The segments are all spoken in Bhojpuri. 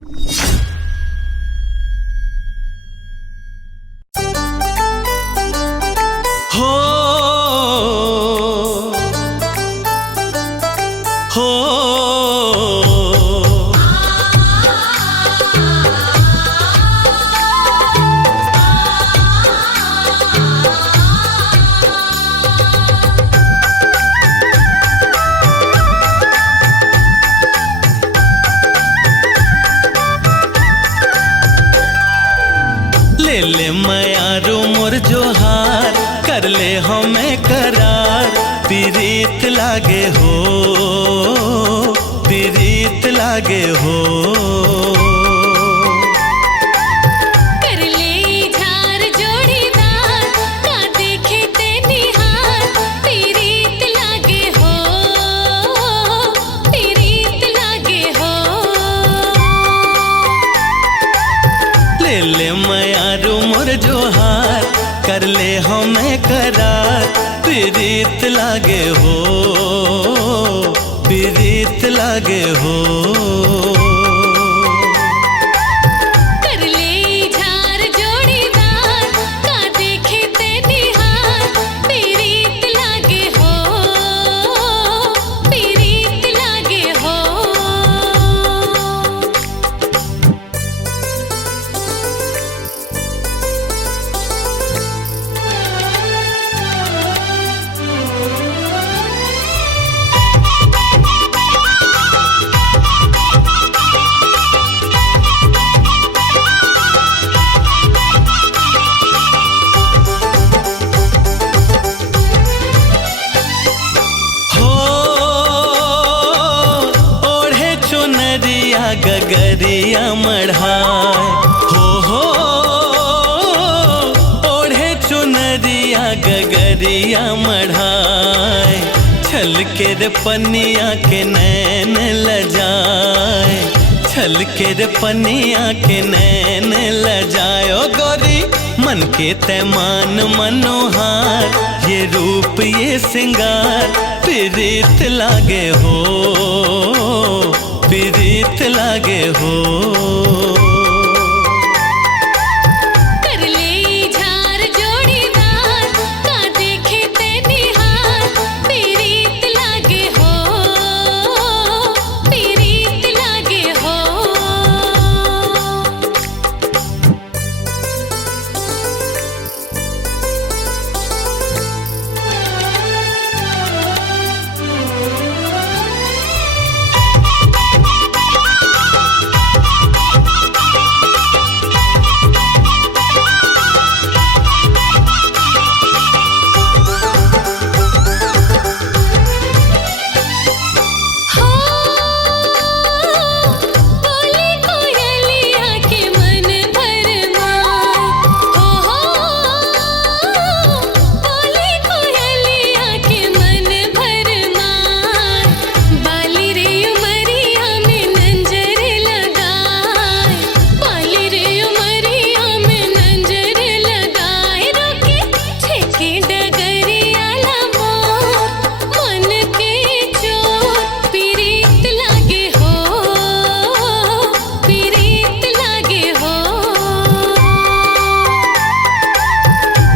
हो हो ले ले मयारू मोर जोहार, कर ले हमें करार। पीरीत लागे हो, पीरीत लागे हो। कर ले झार जोड़ीदार, का देखे ते निहार। पीरीत लागे हो, पीरीत लागे हो। ले ले मयारू मोर जोहार, कर ले हमें करार। पीरीत लागे हो, पीरीत लागे हो। कर ले झार जोड़ीदार, का देखे ते निहार। पीरीत लागे हो, पीरीत लागे हो। गगरिया मढ़ाए हो, ओढ़े चुनरिया गगरिया मढ़ाए। छल के रे पनिया के नैन लजाए, छल के रे पनिया के नैन लजाए। ओ गोरी मन के तैमान मनोहार, ये रूप ये सिंगार। पीरीत लागे हो, पीरीत लागे हो। कर ले झार जोड़ीदार, का देखे ते निहार। पीरीत लागे हो, पीरीत लागे हो।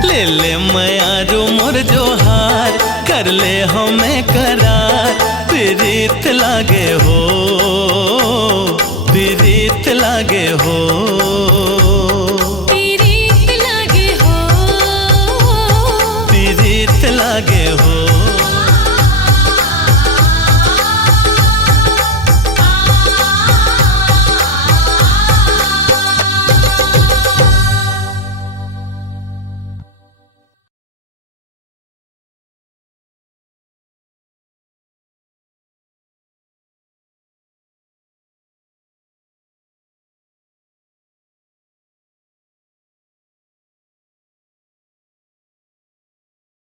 ले ले मयारू मोर जोहार, कर ले हमें करार। पीरीत लागे हो,